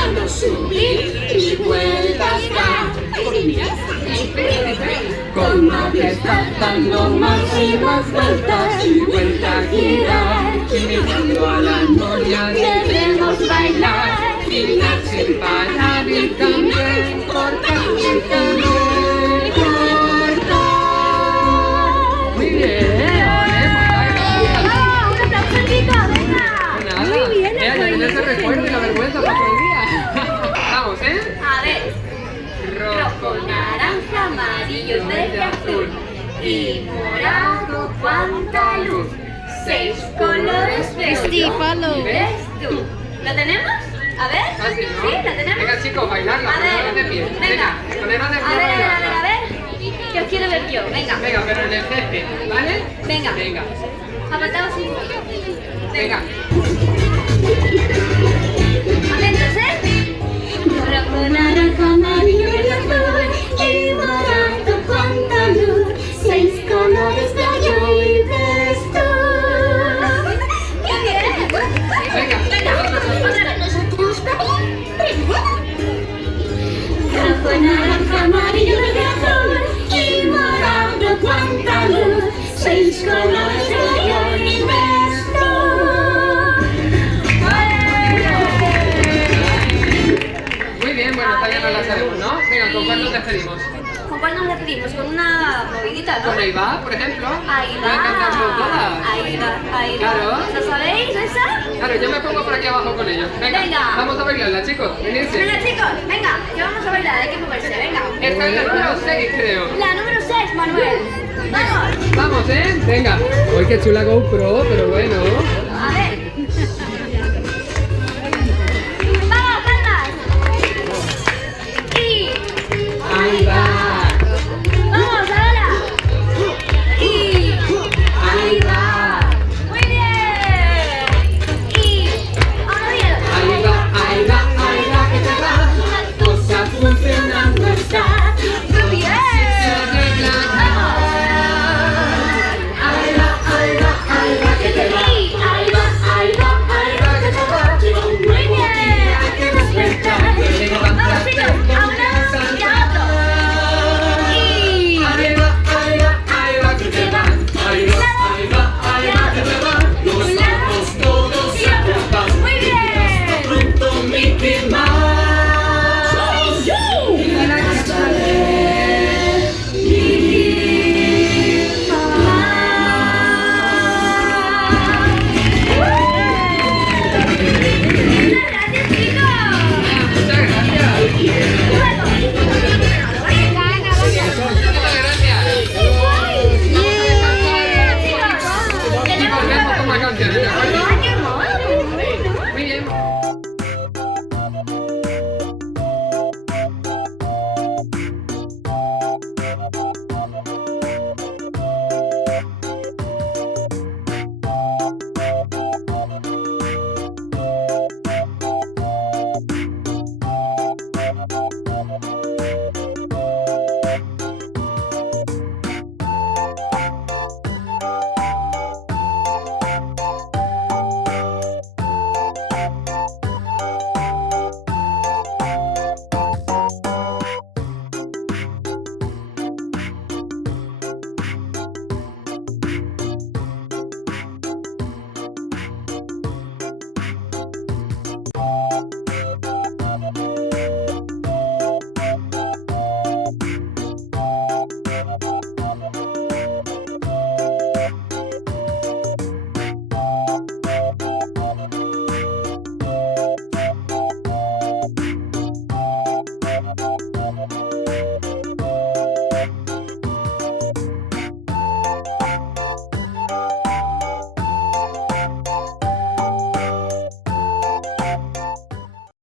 manos subir y vueltas dar. Con majestad dando más y más vueltas y vuelta a girar. Y mirando a la novia debemos bailar, girar sin parar y también cortar sin tener cortar. Muy bien, ¡Un aplauso, chicos! ¡Venga! muy bien, ya tienes el recuerdo y la vergüenza para otro día. Vamos, A ver. Rojo, naranja, amarillo, verde, azul y morado, cuánta luz. 6 colores veo yo y ves tú. ¿Lo tenemos? A ver. Fácil, ¿no? ¿Sí? ¿Lo tenemos? Venga, chicos, bailarla. A ver, de pie. venga. Poneros de pie A ver, bailarla. a ver. ¿Qué os quiero ver yo? Venga. Venga, pero en el césped, ¿vale? Venga. Venga. Apartados y... Venga. Atentos, Rojo, naranja, amarillo, verde, azul y morado, cuánta luz. 6 colores veo yo y ves tú. ¡Qué bien! Venga. Rojo, naranja, amarillo, verde, azul y morado, cuánta luz. 6 colores veo yo y ves tú. Muy bien, bueno, todavía no la sabemos, ¿no? Venga, ¿con cuál nos despedimos? ¿Con cuál nos despedimos? Con una movidita, ¿no? Con Iva, por ejemplo. Ahí Voy a cantarlo va. todas. Ahí va, ahí va. Claro. ¿Lo sabéis esa? Claro, yo me pongo por aquí abajo con ellos. Venga, Venga. vamos a bailarla, chicos. Venirse. Venga, chicos, venga, que vamos a bailar, hay que moverse, venga. Esta es la número 6, creo. La número 6, Manuel. ¡Vamos! Vamos, Venga. Uy, qué chula GoPro, pero bueno.